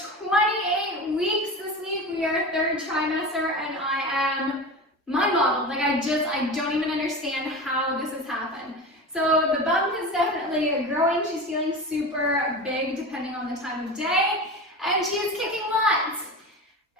28 weeks this week. We are third trimester and I am mind-boggled. Like I don't even understand how this has happened. So the bump is definitely growing. She's feeling super big depending on the time of day. And she is kicking lots.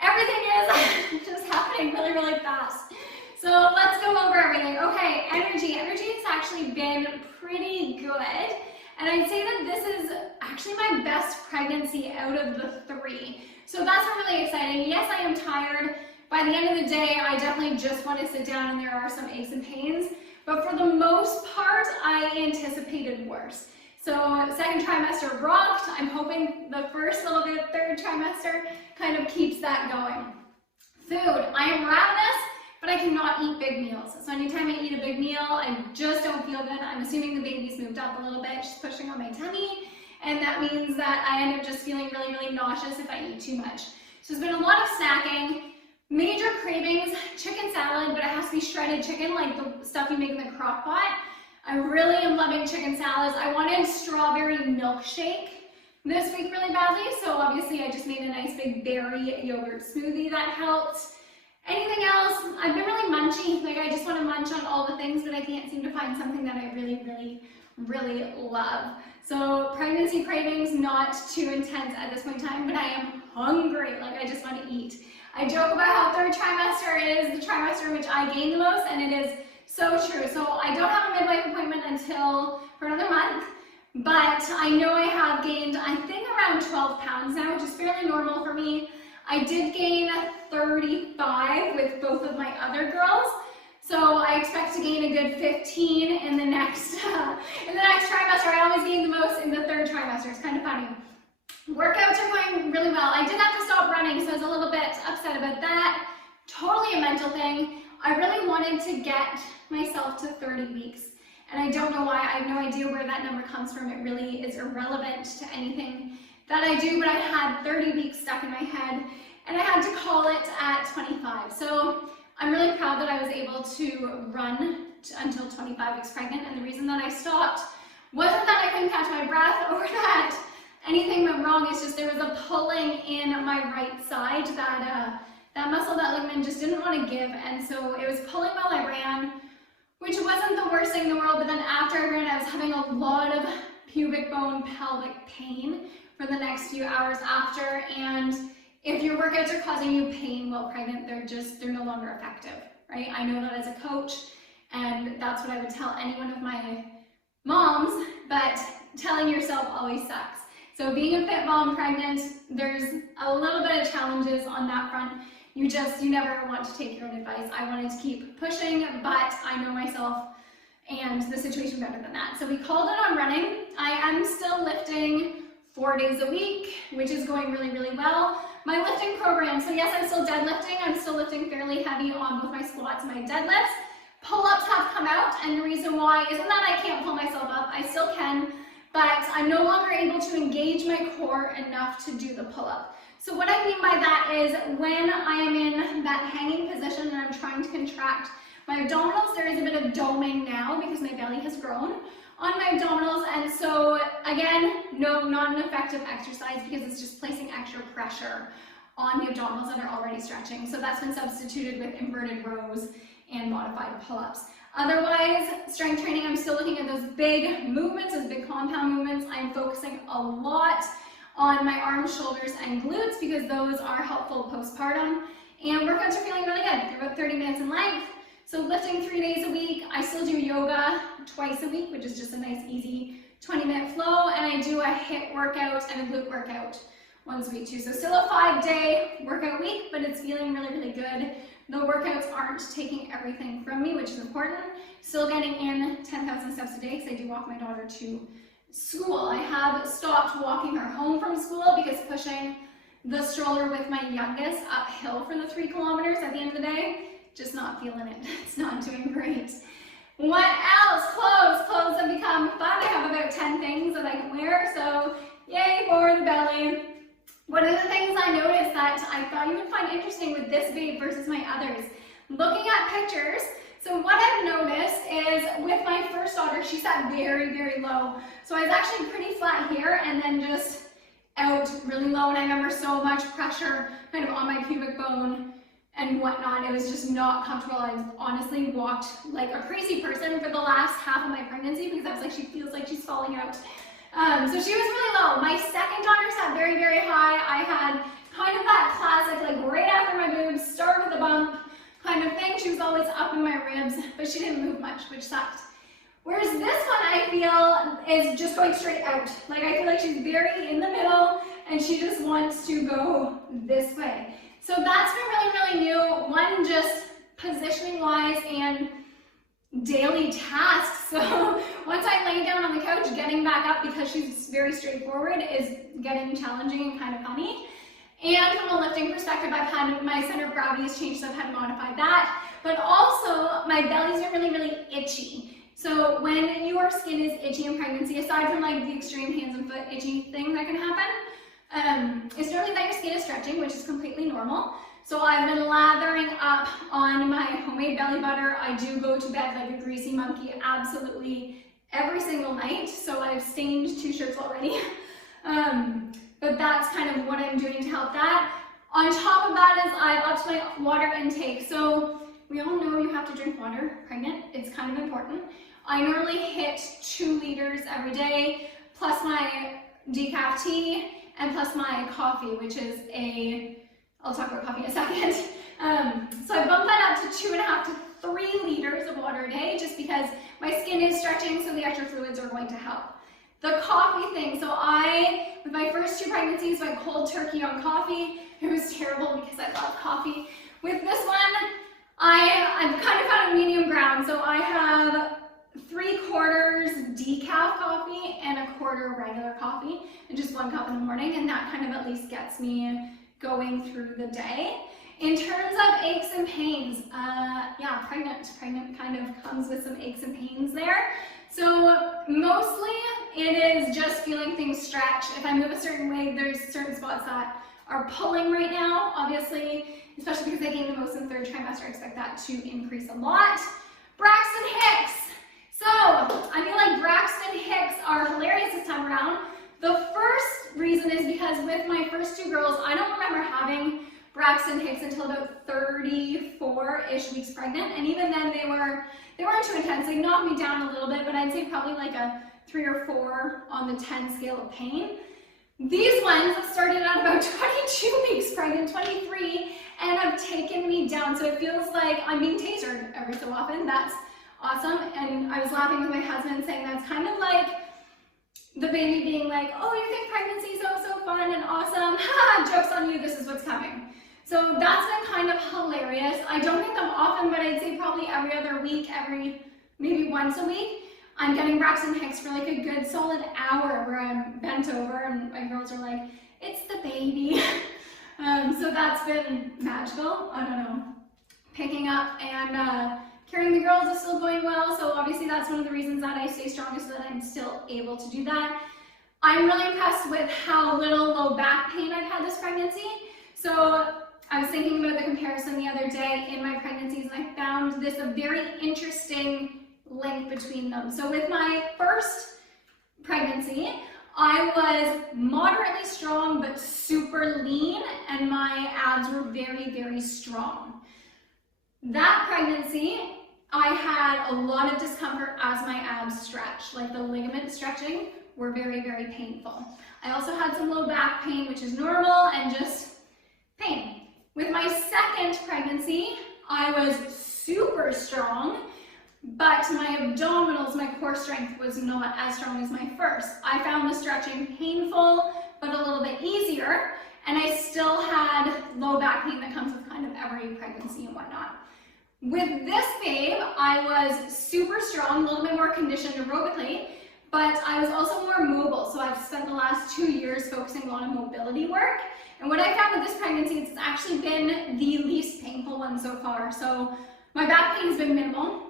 Everything is just happening really, really fast. So let's go over everything. Okay, energy. Energy has actually been pretty good. And I'd say that this is actually my best pregnancy out of the 3. So that's really exciting. Yes, I am tired. By the end of the day, I definitely just want to sit down and there are some aches and pains. But for the most part, I anticipated worse. So second trimester rocked. I'm hoping the first little bit, third trimester kind of keeps that going. Food. I am ravenous, but I cannot eat big meals. So anytime I eat a big meal, I just don't feel good. I'm assuming the baby's moved up a little bit. She's pushing on my tummy. And that means that I end up just feeling really, really nauseous if I eat too much. So there's been a lot of snacking. Major cravings, chicken salad, but it has to be shredded chicken, like the stuff you make in the crock pot. I really am loving chicken salads. I wanted strawberry milkshake this week really badly, so obviously I just made a nice big berry yogurt smoothie that helped. Anything else? I've been really munchy, like I just want to munch on all the things, but I can't seem to find something that I really, really, really love. So pregnancy cravings, not too intense at this point in time, but I am hungry, like I just want to eat. I joke about how third trimester is the trimester in which I gain the most, and it is so true. So I don't have a midwife appointment until for another month, but I know I have gained, I think, around 12 pounds now, which is fairly normal for me. I did gain 35 with both of my other girls, so I expect to gain a good 15 in the next trimester. I always gain the most in the third trimester. It's kind of funny. Workouts are going really well. I did have to stop running, so I was a little bit upset about that. Totally a mental thing. I really wanted to get myself to 30 weeks, and I don't know why. I have no idea where that number comes from. It really is irrelevant to anything that I do, but I had 30 weeks stuck in my head, and I had to call it at 25. So I'm really proud that I was able to run until 25 weeks pregnant, and the reason that I stopped wasn't that I couldn't catch my breath or that anything went wrong. It's just there was a pulling in my right side that muscle, that ligament just didn't want to give, and so it was pulling while I ran, which wasn't the worst thing in the world, but then after I ran, I was having a lot of pubic bone pelvic pain for the next few hours after, and if your workouts are causing you pain while pregnant, they're no longer effective, right? I know that as a coach, and that's what I would tell any one of my moms, but telling yourself always sucks. So being a fit mom pregnant, there's a little bit of challenges on that front. You never want to take your own advice. I wanted to keep pushing, but I know myself and the situation better than that. So we called it on running. I am still lifting 4 days a week, which is going really, really well. My lifting program, so yes, I'm still deadlifting. I'm still lifting fairly heavy on both my squats and my deadlifts. Pull-ups have come out, and the reason why isn't that I can't pull myself up. I still can, but I'm no longer able to engage my core enough to do the pull-up. So what I mean by that is when I am in that hanging position and I'm trying to contract my abdominals, there is a bit of doming now because my belly has grown on my abdominals, and so again, no, not an effective exercise because it's just placing extra pressure on the abdominals that are already stretching. So that's been substituted with inverted rows and modified pull-ups. Otherwise, strength training, I'm still looking at those big movements, those big compound movements. I'm focusing a lot on my arms, shoulders, and glutes because those are helpful postpartum. And workouts are feeling really good. They're about 30 minutes in length. So lifting 3 days a week. I still do yoga twice a week, which is just a nice, easy 20-minute flow. And I do a HIIT workout and a glute workout once a week too. So still a 5-day workout week, but it's feeling really, really good. The workouts aren't taking everything from me, which is important. Still getting in 10,000 steps a day because I do walk my daughter to school. I have stopped walking her home from school because pushing the stroller with my youngest uphill for the 3 kilometers at the end of the day, just not feeling it. It's not doing great. What else? Clothes have become fun. I have about 10 things that I can wear, so yay for the belly. One of the things I noticed that I thought you would find interesting with this babe versus my others, looking at pictures. So what I've noticed is with my first daughter, she sat very, very low. So I was actually pretty flat here and then just out really really low, and I remember so much pressure kind of on my pubic bone and whatnot. It was just not comfortable. I honestly walked like a crazy person for the last half of my pregnancy because I was like, she feels like she's falling out. So she was really low. My second daughter sat very, very high. I had kind of that classic, like right after my boobs, start with a bump kind of thing. She was always up in my ribs, but she didn't move much, which sucked. Whereas this one, I feel, is just going straight out. Like, I feel like she's very in the middle, and she just wants to go this way. So that's been really, really new. One, just positioning-wise and daily tasks. So once I lay down on the couch, getting back up because she's very straightforward is getting challenging and kind of funny. And from a lifting perspective, I've had my center of gravity has changed, so I've had to modify that. But also, my belly's been really, really itchy. So when your skin is itchy in pregnancy, aside from like the extreme hands and foot itchy thing that can happen, it's generally that your skin is stretching, which is completely normal. So I've been lathering up on my homemade belly butter. I do go to bed like a greasy monkey absolutely every single night. So I've stained 2 shirts already. But that's kind of what I'm doing to help that. On top of that is I've upped my water intake. So we all know you have to drink water pregnant. It's kind of important. I normally hit 2 liters every day, plus my decaf tea, and plus my coffee, which is I'll talk about coffee in a second. So I bumped that up to 2.5 to 3 liters of water a day, just because my skin is stretching, so the extra fluids are going to help. The coffee thing, so with my first 2 pregnancies, went cold turkey on coffee. It was terrible because I love coffee. With this one, I've kind of found a medium ground. So I have 3/4 decaf coffee and 1/4 regular coffee, and just 1 cup in the morning, and that kind of at least gets me going through the day. In terms of aches and pains, yeah, pregnant kind of comes with some aches and pains there. So mostly it is just feeling things stretch. If I move a certain way, there's certain spots that are pulling right now, obviously, especially because I gained the most in the 3rd trimester. I expect that to increase a lot. Braxton Hicks. So I feel like Braxton Hicks are hilarious this time around. The first reason is because with my first 2 girls, I don't remember having Braxton Hicks until about 34-ish weeks pregnant, and even then they weren't too intense. They knocked me down a little bit, but I'd say probably like a 3 or 4 on the 10 scale of pain. These ones started at about 22 weeks pregnant, 23, and have taken me down. So it feels like I'm being tasered every so often. That's awesome. And I was laughing with my husband saying that's kind of like the baby being like, oh, you think pregnancy is so fun and awesome? Ha, joke's on you, this is what's coming. So that's been kind of hilarious. I don't get them often, but I'd say probably every other week, maybe once a week. I'm getting Braxton Hicks for like a good solid hour where I'm bent over and my girls are like, it's the baby. So that's been magical. I don't know. Picking up and carrying the girls is still going well. So obviously that's one of the reasons that I stay strong, is so that I'm still able to do that. I'm really impressed with how little low back pain I've had this pregnancy. So I was thinking about the comparison the other day in my pregnancies, and I found this a very interesting link between them. So with my first pregnancy, I was moderately strong but super lean, and my abs were very, very strong. That pregnancy, I had a lot of discomfort as my abs stretched, like the ligament stretching were very, very painful. I also had some low back pain, which is normal, and just pain. With my second pregnancy, I was super strong, but my abdominals, my core strength was not as strong as my first. I found the stretching painful, but a little bit easier, and I still had low back pain that comes with kind of every pregnancy and whatnot. With this babe, I was super strong, a little bit more conditioned aerobically, but I was also more mobile. So I've spent the last 2 years focusing on mobility work. And what I found with this pregnancy, it's actually been the least painful one so far. So my back pain has been minimal.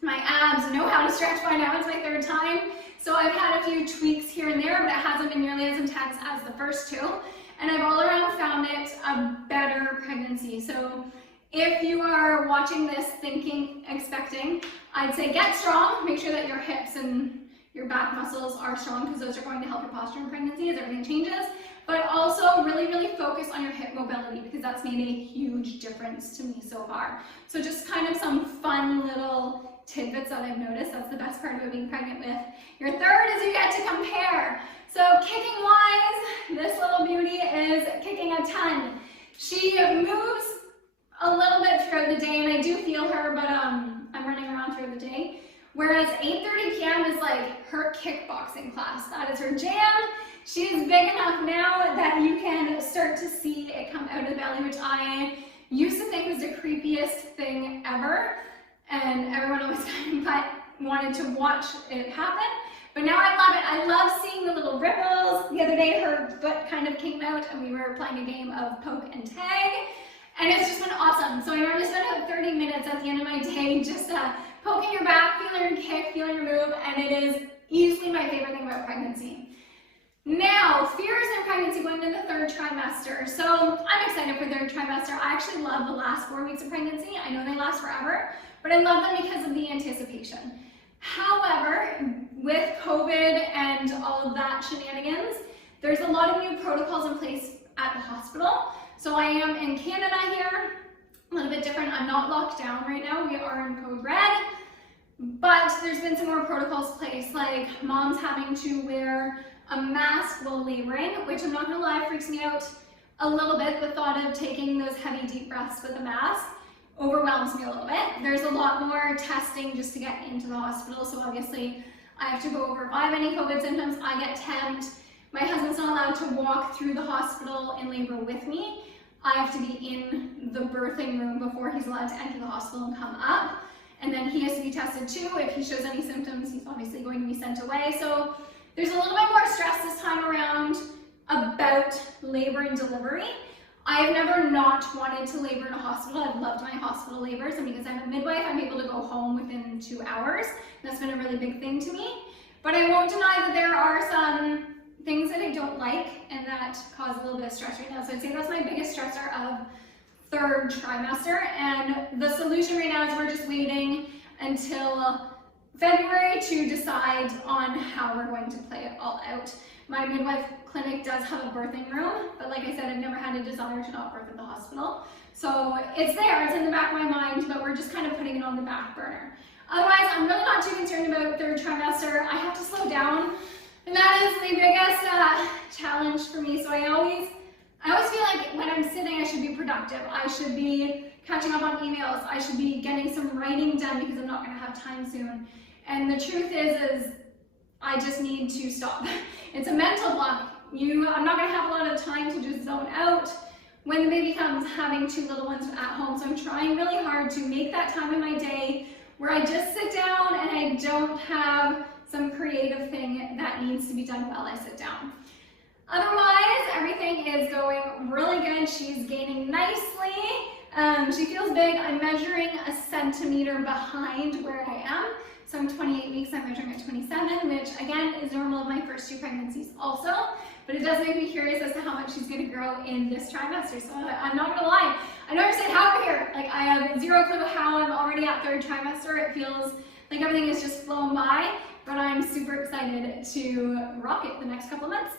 My abs know how to stretch by now. It's my 3rd time. So I've had a few tweaks here and there, but it hasn't been nearly as intense as the first 2. And I've all around found it a better pregnancy. So if you are watching this thinking, expecting, I'd say get strong. Make sure that your hips and your back muscles are strong, because those are going to help your posture in pregnancy as everything changes. But but also really, really focus on your hip mobility because that's made a huge difference to me so far. So just kind of some fun little tidbits that I've noticed. That's the best part about being pregnant with your third is you get to compare. So kicking wise, this little beauty is kicking a ton. She moves a little bit throughout the day, and I do feel her, but I'm running around throughout the day. Whereas 8:30 p.m. is like her kickboxing class. That is her jam. She's big enough now that you can start to see it come out of the belly, which I used to think was the creepiest thing ever. And everyone always kind of wanted to watch it happen. But now I love it. I love seeing the little ripples. The other day her foot kind of came out and we were playing a game of poke and tag. And it's just been awesome. So I normally spend about 30 minutes at the end of my day just poking your back, feeling her kick, feeling her move, and it is easily my favorite thing about pregnancy. Now, fears in pregnancy going into the third trimester. So I'm excited for third trimester. I actually love the last 4 weeks of pregnancy. I know they last forever, but I love them because of the anticipation. However, with COVID and all of that shenanigans, there's a lot of new protocols in place at the hospital. So I am in Canada here, a little bit different. I'm not locked down right now. We are in code red, but there's been some more protocols placed, like moms having to wear a mask while laboring, which I'm not gonna lie, freaks me out a little bit. The thought of taking those heavy deep breaths with a mask overwhelms me a little bit. There's a lot more testing just to get into the hospital, so obviously I have to go over if I have any COVID symptoms. I get temped. My husband's not allowed to walk through the hospital in labor with me. I have to be in the birthing room before he's allowed to enter the hospital and come up. And then he has to be tested too. If he shows any symptoms, he's obviously going to be sent away. So there's a little bit more stress this time around about labor and delivery. I've never not wanted to labor in a hospital. I've loved my hospital labors, and because I'm a midwife, I'm able to go home within 2 hours. That's been a really big thing to me. But I won't deny that there are some things that I don't like and that cause a little bit of stress right now. So I'd say that's my biggest stressor of third trimester. And the solution right now is we're just waiting until February to decide on how we're going to play it all out. My midwife clinic does have a birthing room, but like I said, I've never had a desire to not birth at the hospital. So it's there, it's in the back of my mind, but we're just kind of putting it on the back burner. Otherwise, I'm really not too concerned about third trimester. I have to slow down, and that is the biggest challenge for me. So I always feel like when I'm sitting, I should be productive. I should be catching up on emails. I should be getting some writing done because I'm not going to have time soon. And the truth is I just need to stop. It's a mental block. I'm not going to have a lot of time to just zone out when the baby comes, having 2 little ones at home. So I'm trying really hard to make that time in my day where I just sit down and I don't have some creative thing that needs to be done while I sit down. Otherwise, everything is going really good. She's gaining nicely. She feels big. I'm measuring a centimeter behind where I am. So I'm 28 weeks, I'm measuring at 27, which again is normal of my first 2 pregnancies also, but it does make me curious as to how much she's going to grow in this trimester. So I'm not going to lie, I never said how here. Like, I have zero clue how I'm already at third trimester. It feels like everything is just flown by, but I'm super excited to rock it the next couple of months.